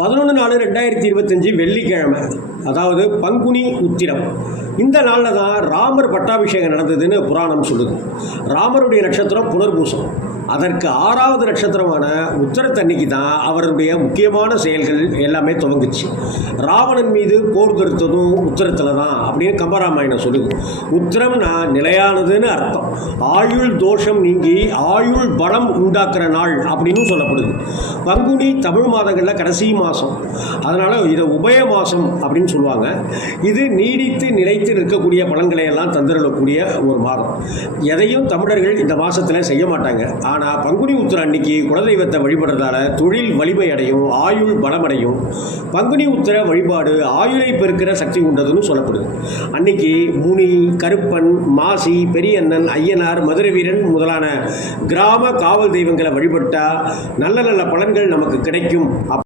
பதினொன்று நாலு ரெண்டாயிரத்தி இருபத்தஞ்சி வெள்ளிக்கிழமை. அதாவது பங்குனி உத்திரம். இந்த நாளில் தான் ராமர் பட்டாபிஷேகம் நடந்ததுன்னு புராணம் சொல்லுது. ராமருடைய நட்சத்திரம் புனர்பூசம். அதற்கு ஆறாவது நட்சத்திரமான உத்தரத்தன்னைக்கு தான் அவருடைய முக்கியமான செயல்கள் எல்லாமே துவங்குச்சு. ராவணன் மீது போர் தொடுத்ததும் உத்தரத்தில் தான் அப்படின்னு கம்பராமாயணம் சொல்லுது. நான் நிலையானதுன்னு அர்த்தம். ஆயுள் தோஷம் நீங்கி ஆயுள் பலம் உண்டாக்குற நாள் அப்படின்னு சொல்லப்படுது. பங்குனி தமிழ் மாதங்களில் கடைசி மாதம் அதனால் இதை உபய மாதம் அப்படின்னு சொல்லுவாங்க. இது நீடித்து நிலைத்து நிற்கக்கூடிய பலன்களை எல்லாம் தந்துடக்கூடிய ஒரு மாதம். எதையும் தமிழர்கள் இந்த மாதத்தில் செய்ய மாட்டாங்க. ஆனால் பங்குனி உத்திரம் அன்னைக்கு குலதெய்வத்தை வழிபடுறதால தொழில் வலிமை அடையும் ஆயுள் பலமடையும். பங்குனி உத்திர வழிபாடு ஆயுளை பெருக்கிற சக்தி உண்டதுன்னு சொல்லப்படுது. அன்னைக்கு முனி கருப்பன் மாசி பெரியண்ணன் ஐயனார் மதுரை வீரன் முதலான கிராம காவல் தெய்வங்களை வழிபட்டால் நல்ல நல்ல பலன்கள் நமக்கு கிடைக்கும். அப்